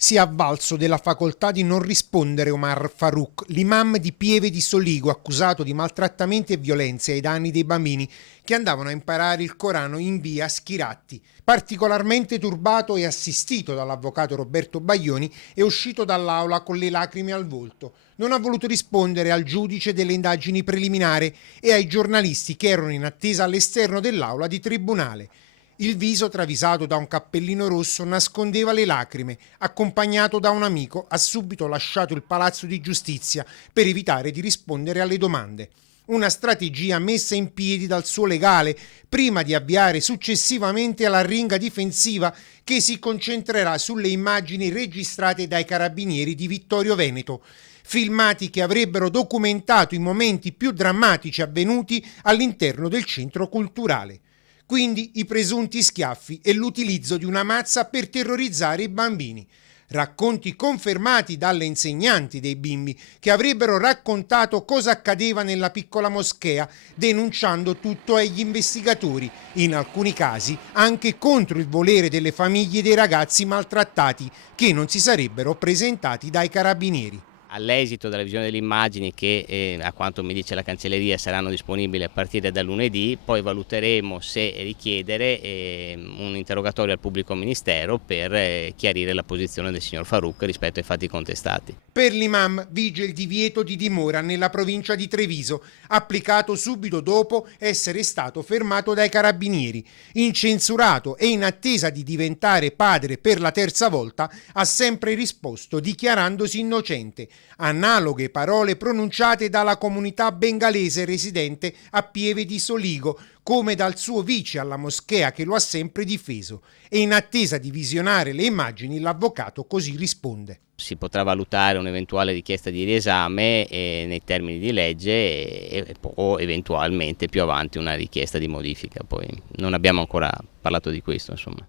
Si è avvalso della facoltà di non rispondere Omar Farouk, l'imam di Pieve di Soligo, accusato di maltrattamenti e violenze ai danni dei bambini che andavano a imparare il Corano in via Schiratti. Particolarmente turbato e assistito dall'avvocato Roberto Baglioni, è uscito dall'aula con le lacrime al volto. Non ha voluto rispondere al giudice delle indagini preliminari e ai giornalisti che erano in attesa all'esterno dell'aula di tribunale. Il viso, travisato da un cappellino rosso, nascondeva le lacrime. Accompagnato da un amico, ha subito lasciato il palazzo di giustizia per evitare di rispondere alle domande. Una strategia messa in piedi dal suo legale prima di avviare successivamente alla ringa difensiva che si concentrerà sulle immagini registrate dai carabinieri di Vittorio Veneto. Filmati che avrebbero documentato i momenti più drammatici avvenuti all'interno del centro culturale. Quindi i presunti schiaffi e l'utilizzo di una mazza per terrorizzare i bambini. Racconti confermati dalle insegnanti dei bimbi che avrebbero raccontato cosa accadeva nella piccola moschea, denunciando tutto agli investigatori, in alcuni casi anche contro il volere delle famiglie dei ragazzi maltrattati che non si sarebbero presentati dai carabinieri. All'esito della visione delle immagini che a quanto mi dice la cancelleria saranno disponibili a partire da lunedì, poi valuteremo se richiedere un interrogatorio al pubblico ministero per chiarire la posizione del signor Farouk rispetto ai fatti contestati. Per l'imam vige il divieto di dimora nella provincia di Treviso, applicato subito dopo essere stato fermato dai carabinieri. Incensurato e in attesa di diventare padre per la terza volta, ha sempre risposto dichiarandosi innocente. Analoghe parole pronunciate dalla comunità bengalese residente a Pieve di Soligo, come dal suo vice alla moschea che lo ha sempre difeso. E in attesa di visionare le immagini, l'avvocato così risponde. Si potrà valutare un'eventuale richiesta di riesame nei termini di legge o eventualmente più avanti una richiesta di modifica. Poi non abbiamo ancora parlato di questo, insomma.